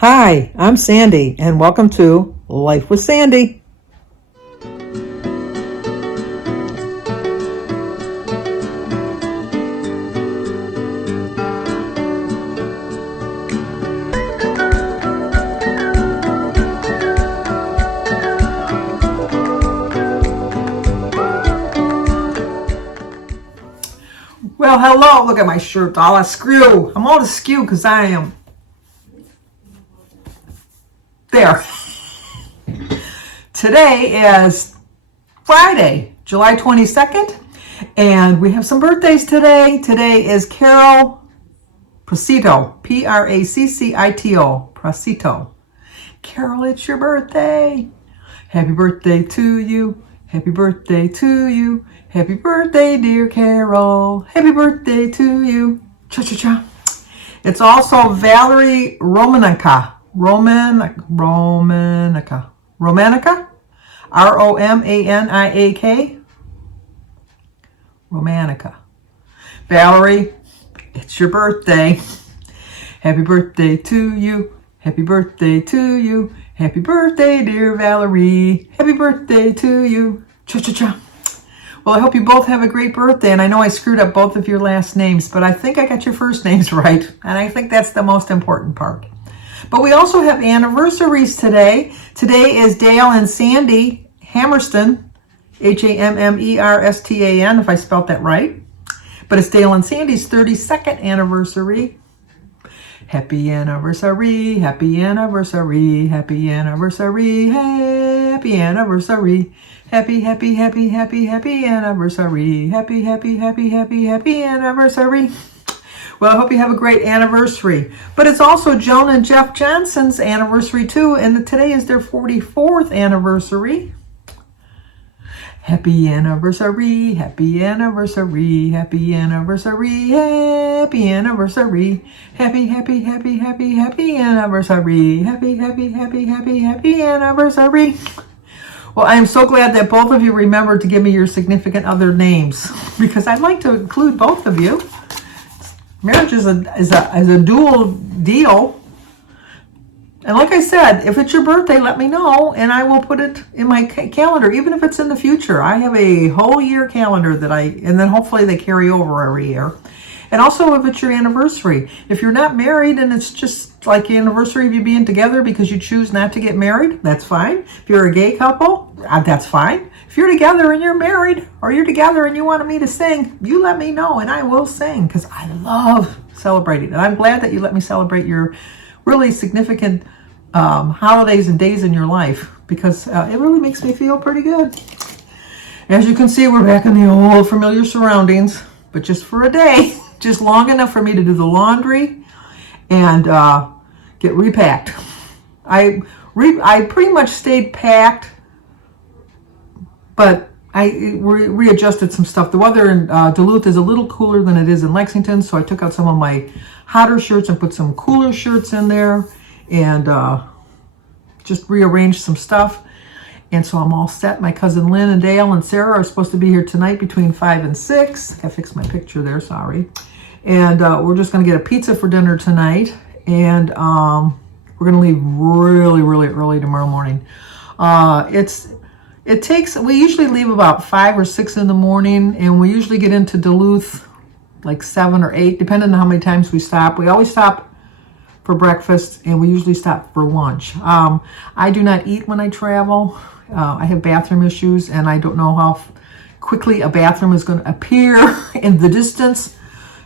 Hi, I'm Sandy, and welcome to Life with Sandy. Well, hello. Look at my shirt, all askew. I'm all askew because I am there. Today is Friday, July 22nd, and we have some birthdays today. Today is Carol Pracito, Praccito, Pracito. Carol, it's your birthday. Happy birthday to you. Happy birthday to you. Happy birthday, dear Carol. Happy birthday to you. Cha-cha-cha. It's also Valerie Romanica. Romanica. Romaniak. Romanica. Valerie, it's your birthday. Happy birthday to you. Happy birthday to you. Happy birthday, dear Valerie. Happy birthday to you. Cha-cha-cha. Well, I hope you both have a great birthday, and I know I screwed up both of your last names, but I think I got your first names right, and I think that's the most important part. But we also have anniversaries today. Today is Dale and Sandy Hammerston, Hammerstan, if I spelt that right. But it's Dale and Sandy's 32nd anniversary. Happy anniversary, happy anniversary, happy anniversary, happy anniversary. Happy, happy, happy, happy, happy anniversary. Happy, happy, happy, happy, happy anniversary. Well, I hope you have a great anniversary. But it's also Joan and Jeff Johnson's anniversary too, and today is their 44th anniversary. Happy anniversary, happy anniversary, happy anniversary, happy anniversary. Happy, happy, happy, happy, happy anniversary. Happy, happy, happy, happy, happy anniversary. Well, I am so glad that both of you remembered to give me your significant other names, because I'd like to include both of you. Marriage is a dual deal. And like I said, if it's your birthday, let me know, and I will put it in my calendar, even if it's in the future. I have a whole year calendar and then hopefully they carry over every year. And also if it's your anniversary. If you're not married and it's just like the anniversary of you being together because you choose not to get married, that's fine. If you're a gay couple, that's fine. If you're together and you're married, or you're together and you want me to sing, you let me know and I will sing, because I love celebrating. And I'm glad that you let me celebrate your really significant holidays and days in your life, because it really makes me feel pretty good. As you can see, we're back in the old familiar surroundings, but just for a day. Just long enough for me to do the laundry and get repacked. I pretty much stayed packed, but I readjusted some stuff. The weather in Duluth is a little cooler than it is in Lexington, so I took out some of my hotter shirts and put some cooler shirts in there and just rearranged some stuff. And so I'm all set. My cousin Lynn and Dale and Sarah are supposed to be here tonight between 5 and 6. I fixed my picture there, sorry. And we're just going to get a pizza for dinner tonight. And we're going to leave really, really early tomorrow morning. We usually leave about 5 or 6 in the morning. And we usually get into Duluth like 7 or 8, depending on how many times we stop. We always stop for breakfast, and we usually stop for lunch. I do not eat when I travel. I have bathroom issues, and I don't know how quickly a bathroom is going to appear in the distance.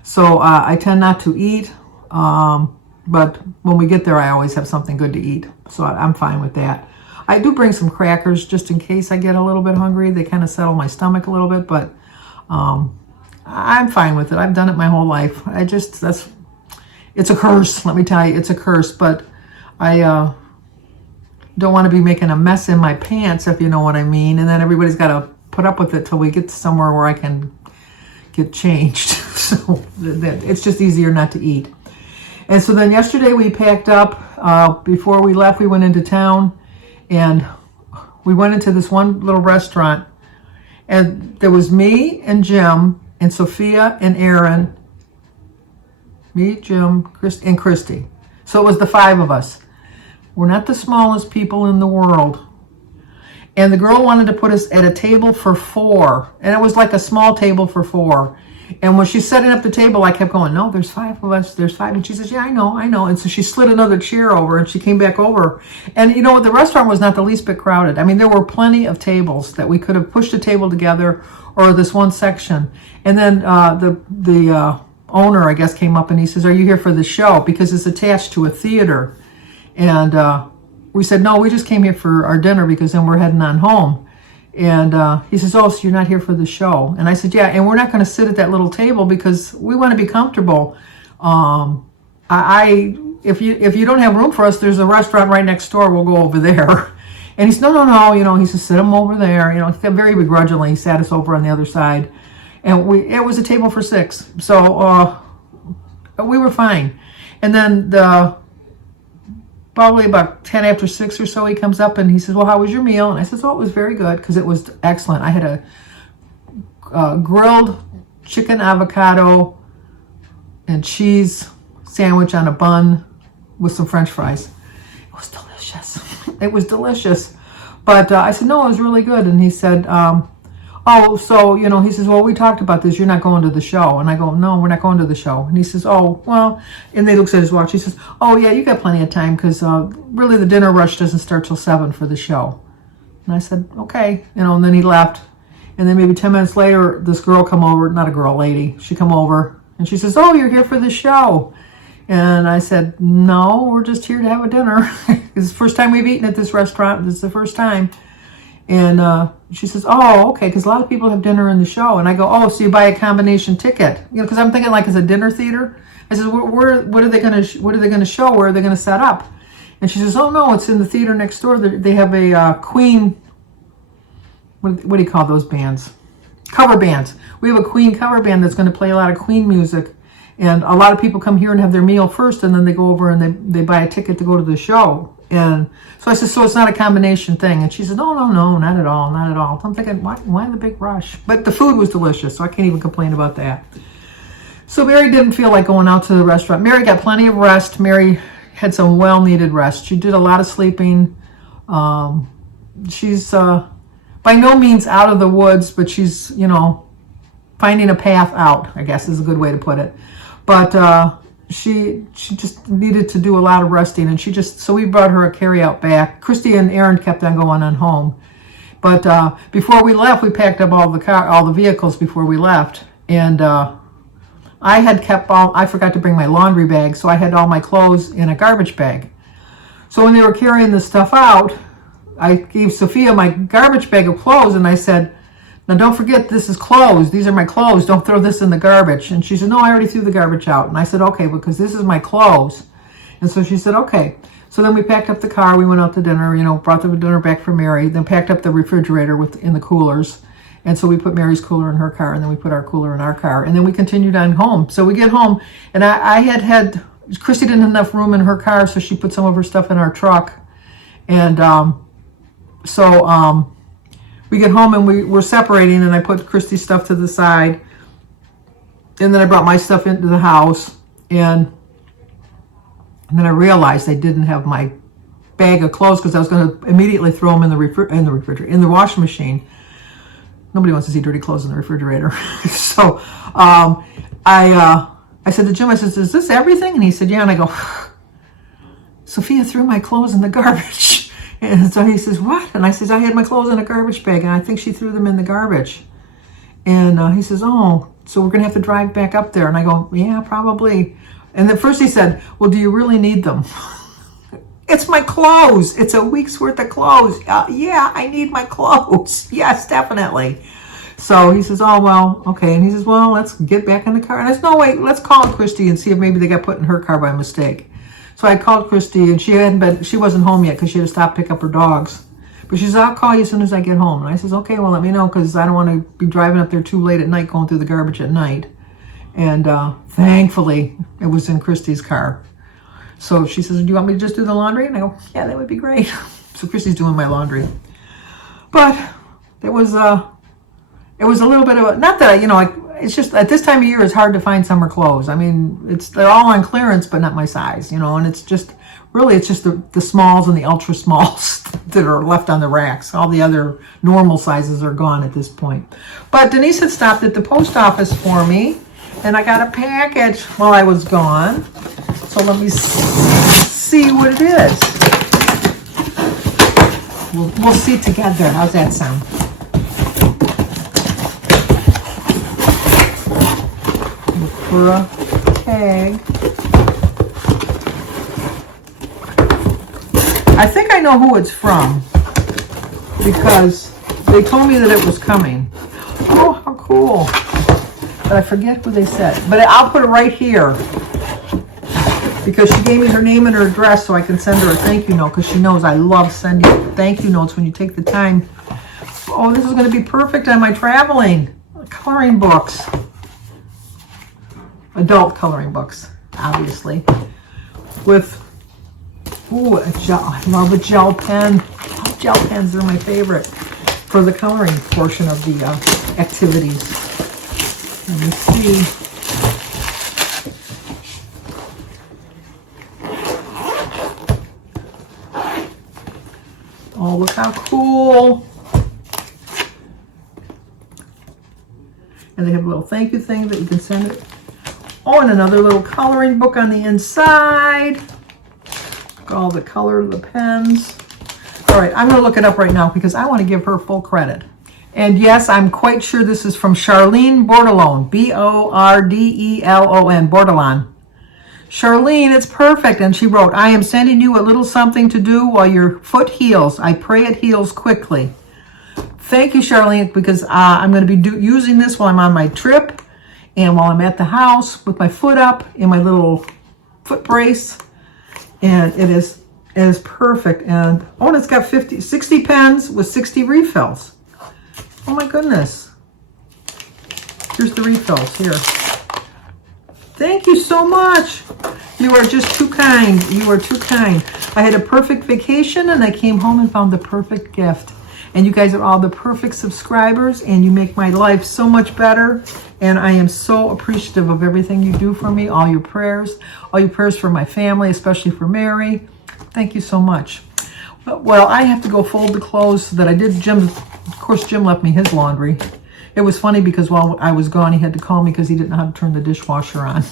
So I tend not to eat. But when we get there, I always have something good to eat. So I'm fine with that. I do bring some crackers just in case I get a little bit hungry. They kind of settle my stomach a little bit, but I'm fine with it. I've done it my whole life. It's a curse, let me tell you, it's a curse, but I don't want to be making a mess in my pants, if you know what I mean, and then everybody's got to put up with it till we get to somewhere where I can get changed. So it's just easier not to eat. And so then yesterday we packed up. Before we left, we went into town, and we went into this one little restaurant, and there was me and Jim and Sophia and Aaron, me, Jim, and Christy. So it was the 5 of us. We're not the smallest people in the world. And the girl wanted to put us at a table for 4. And it was like a small table for 4. And when she's setting up the table, I kept going, no, there's 5 of us. There's 5. And she says, yeah, I know. And so she slid another chair over and she came back over. And you know what? The restaurant was not the least bit crowded. I mean, there were plenty of tables that we could have pushed a table together or this one section. And then the owner, I guess, came up and he says, are you here for the show? Because it's attached to a theater. And we said, no, we just came here for our dinner because then we're heading on home. And he says, oh, so you're not here for the show? And I said, yeah, and we're not going to sit at that little table because we want to be comfortable. If you don't have room for us, there's a restaurant right next door. We'll go over there. And he said, no, you know, he says, sit them over there. You know, very begrudgingly, he sat us over on the other side. And it was a table for 6. So we were fine. And then probably about 10 after 6 or so, he comes up and he says, well, how was your meal? And I says, oh, it was very good because it was excellent. I had a grilled chicken avocado and cheese sandwich on a bun with some French fries. It was delicious. It was delicious. But I said, no, it was really good. And he said, oh, so, you know, he says, well, we talked about this. You're not going to the show. And I go, no, we're not going to the show. And he says, oh, well, and he looks at his watch. He says, oh, yeah, you got plenty of time because really the dinner rush doesn't start till 7 for the show. And I said, okay, you know, and then he left. And then maybe 10 minutes later, this girl come over, not a girl, lady. She come over and she says, oh, you're here for the show. And I said, no, we're just here to have a dinner. It's the first time we've eaten at this restaurant. This is the first time. And she says, oh, okay, because a lot of people have dinner in the show. And I go, oh, so you buy a combination ticket? You know, because I'm thinking like it's a dinner theater. I said, what are they going to show? Where are they going to set up? And she says, oh, no, it's in the theater next door. They have a Queen, what do you call those bands? Cover bands. We have a Queen cover band that's going to play a lot of Queen music. And a lot of people come here and have their meal first, and then they go over and they buy a ticket to go to the show. And so I said, so it's not a combination thing? And she said, no, not at all, not at all. I'm thinking, why the big rush? But the food was delicious, so I can't even complain about that. So Mary didn't feel like going out to the restaurant. Mary got plenty of rest. Mary had some well-needed rest. She did a lot of sleeping. She's by no means out of the woods, but she's, you know, finding a path out, I guess is a good way to put it. But she just needed to do a lot of resting, and so we brought her a carry-out back. Christy and Aaron kept on going on home. But before we left, we packed up all the vehicles before we left. And I forgot to bring my laundry bag, so I had all my clothes in a garbage bag. So when they were carrying the stuff out, I gave Sophia my garbage bag of clothes, and I said, now don't forget, this is clothes. These are my clothes. Don't throw this in the garbage. And she said, no, I already threw the garbage out. And I said, okay, because this is my clothes. And so she said, okay. So then we packed up the car. We went out to dinner, you know, brought the dinner back for Mary, then packed up the refrigerator in the coolers. And so we put Mary's cooler in her car, and then we put our cooler in our car. And then we continued on home. So we get home, and Christy didn't have enough room in her car, so she put some of her stuff in our truck. And we get home and we're separating, and I put Christy's stuff to the side. And then I brought my stuff into the house. And then I realized I didn't have my bag of clothes because I was going to immediately throw them in the refrigerator, in the washing machine. Nobody wants to see dirty clothes in the refrigerator. So I said to Jim, I said, is this everything? And he said, yeah. And I go, Sophia threw my clothes in the garbage. And so he says, what? And I says, I had my clothes in a garbage bag, and I think she threw them in the garbage. And he says, oh, so we're going to have to drive back up there. And I go, yeah, probably. And then first he said, well, do you really need them? It's my clothes. It's a week's worth of clothes. Yeah, I need my clothes. Yes, definitely. So he says, oh, well, okay. And he says, well, let's get back in the car. And I said, no, wait, let's call Christy and see if maybe they got put in her car by mistake. So I called Christy, and she wasn't home yet because she had to stop pick up her dogs. But she says, I'll call you as soon as I get home. And I says, okay, well, let me know because I don't want to be driving up there too late at night going through the garbage at night. And thankfully, it was in Christy's car. So she says, do you want me to just do the laundry? And I go, yeah, that would be great. So Christy's doing my laundry. But it was it was a little bit of a, not that, like, it's just at this time of year, it's hard to find summer clothes. I mean, they're all on clearance, but not my size, and it's just, really, it's just the smalls and the ultra smalls that are left on the racks. All the other normal sizes are gone at this point. But Denise had stopped at the post office for me, and I got a package while I was gone. So let me see what it is. We'll see together. How's that sound? Look for a tag. I think I know who it's from because they told me that it was coming. Oh, how cool. But I forget who they said. But I'll put it right here because she gave me her name and her address so I can send her a thank you note because she knows I love sending thank you notes when you take the time. Oh, this is going to be perfect on my traveling. Coloring books. Adult coloring books, obviously. With, ooh, a gel. I love a gel pen. Oh, gel pens are my favorite for the coloring portion of the activities. Let me see. Oh, look how cool. And they have a little thank you thing that you can send it. Oh, and another little coloring book on the inside. All the color of the pens. All right, I'm going to look it up right now because I want to give her full credit. And yes, I'm quite sure this is from Charlene Bordelon, Bordelon, Bordelon. Charlene, it's perfect. And she wrote, I am sending you a little something to do while your foot heals. I pray it heals quickly. Thank you, Charlene, because I'm going to be using this while I'm on my trip and while I'm at the house with my foot up in my little foot brace. And it is perfect. And oh, and it's got 60 pens with 60 refills. Oh my goodness. Here's the refills here. Thank you so much. You are just too kind. You are too kind. I had a perfect vacation and I came home and found the perfect gift. And you guys are all the perfect subscribers and you make my life so much better. And I am so appreciative of everything you do for me, all your prayers for my family, especially for Mary. Thank you so much. Well, I have to go fold the clothes that I did. Of course, Jim left me his laundry. It was funny because while I was gone, he had to call me because he didn't know how to turn the dishwasher on.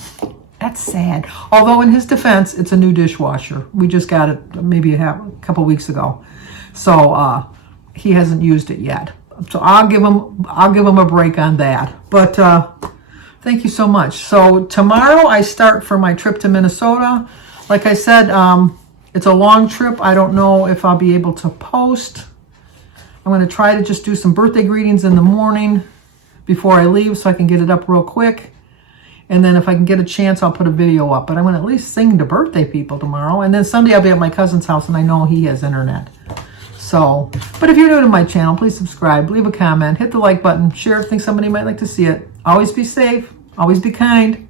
That's sad. Although in his defense, it's a new dishwasher. We just got it maybe a couple weeks ago. So he hasn't used it yet. So I'll give him a break on that. But thank you so much. So tomorrow I start for my trip to Minnesota. Like I said, it's a long trip. I don't know if I'll be able to post. I'm going to try to just do some birthday greetings in the morning before I leave so I can get it up real quick. And then if I can get a chance, I'll put a video up. But I'm going to at least sing to birthday people tomorrow. And then Sunday I'll be at my cousin's house and I know he has internet. So, but if you're new to my channel, please subscribe, leave a comment, hit the like button, share if you think somebody might like to see it. Always be safe. Always be kind.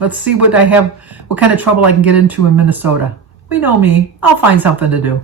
Let's see what kind of trouble I can get into in Minnesota. We know me. I'll find something to do.